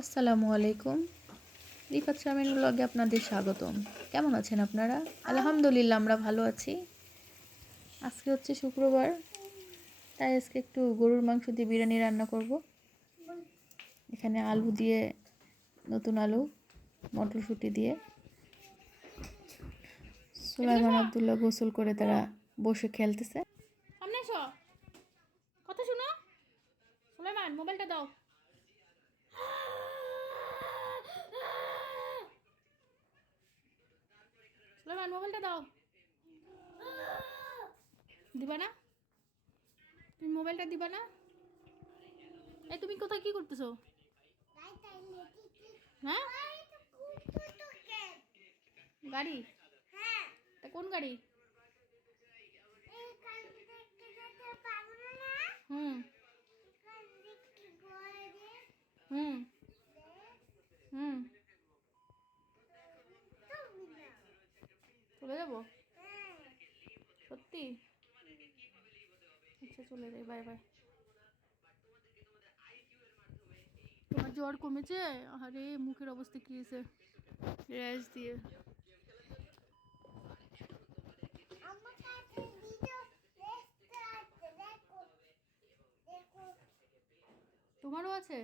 আসসালামু আলাইকুম। রিফাত শামিন ব্লগে আপনাদের স্বাগতম। কেমন আছেন আপনারা? আলহামদুলিল্লাহ, আমরা ভালো আছি। আজকে হচ্ছে শুক্রবার, তাই আজকে একটু গরুর মাংস দিয়ে বিরিয়ানি রান্না করব। এখানে আলু দিয়ে, নতুন আলু, মটরশুঁটি দিয়ে। সুলাইমান আবদুল্লাহ গোসল করে তারা বসে খেলতেছে সামনে এসো কথা শোনো সুলাইমান মোবাইলটা দাও সুলাইমান মোবাইলটা দাও। দিবা না? তুমি মোবাইলটা দিবা না? এই, তুমি কোথায় কি করতেছো? হ্যাঁ? গাড়ি? তা কোন গাড়ি হুম হুম হুম যাব? সত্যি? আচ্ছা চলে যাই বাই বাই তোমার জ্বর কমেছে? আরে মুখের অবস্থা কি হয়েছে? র্যাশ দিয়ে। তোমারও আছে?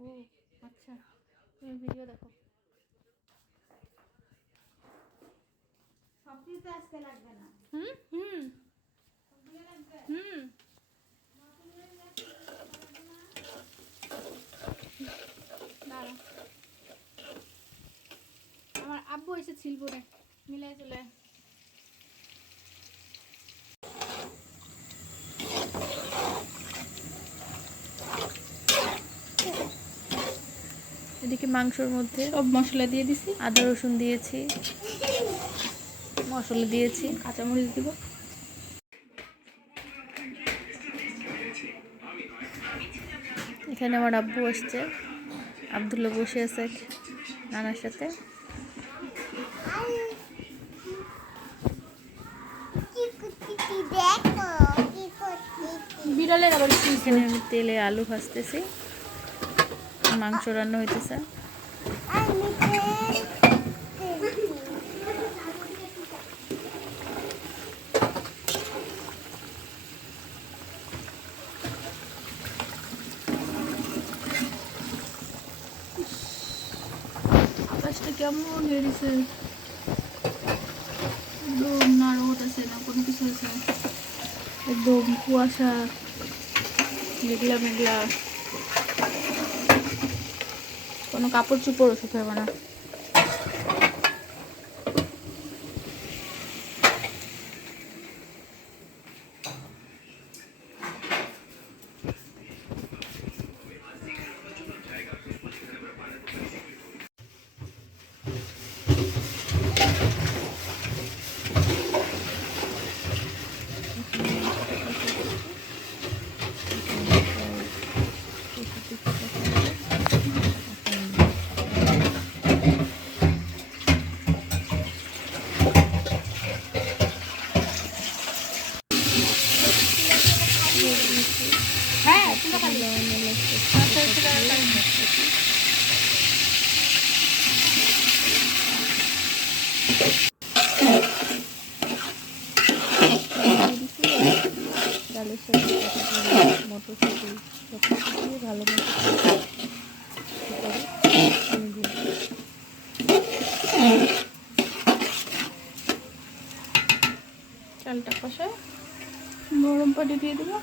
ও আচ্ছা তুমি ভিডিও দেখো। হুম? হুম। হুম। দাঁড়া। আমার আব্বু এসে মিলাই চলে এদিকে মাংসর মধ্যে সব মশলা দিয়ে দিছি। আদা রসুন দিয়েছি। মশলা দিয়েছি কাঁচামরিচ দিব। এখানে আমার আব্বু আসছে আবদুল্লা বসে আছে নানার সাথে। বিড়ালের আবার এখানে আমি তেলে আলু ভাজতেছি মাংস রান্না হইতেছে। কেমন বেরিয়েছে একদম না রোদ আছে না, কোনো কিছু আছে? একদম কুয়াশা, মেঘলা মেঘলা। কোনো কাপড় চোপড়ও শুকাবে না হ্যাঁ তুলো খালি আচ্ছা আচ্ছা ডালের সাথে মটরশুঁটি সব দিয়ে ভালো চালটা কষায় গরম পানি দিয়ে দেবো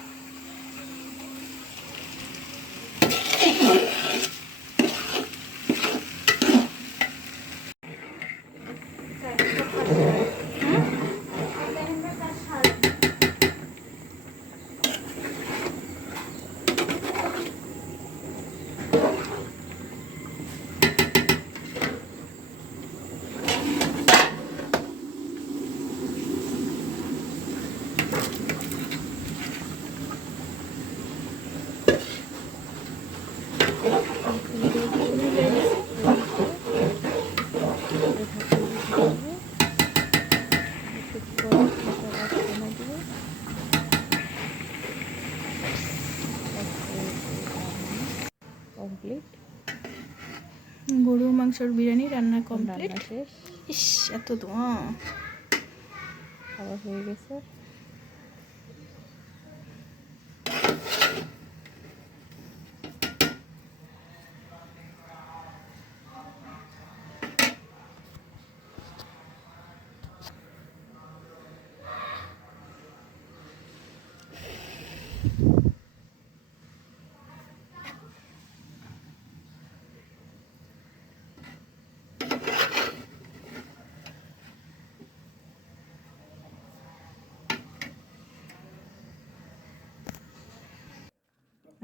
কমপ্লিট গরু মাংসর বিরিয়ানি রান্না কমপ্লিট শেষ। ইস এত ধোঁয়া খাওয়া হয়ে গেছে।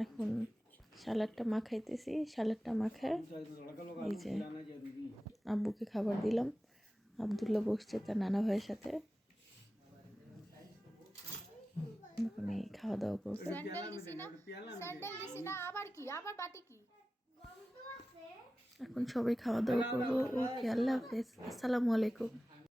এখন সালাডটা মাখাইতেছি সালাডটা মাখায় এই যে আব্বুকে খাবার দিলাম। আবদুল্লাহ বসছে তার নানা ভাইয়ের সাথে। এখন খাওয়া দাওয়া করছে না স্যান্ডেল দিছি না আবার কি? আবার বাটি কি? এখন সবাই খাওয়া দাওয়া করব। ওকে আল্লাহ হাফেজ। আসসালামু আলাইকুম।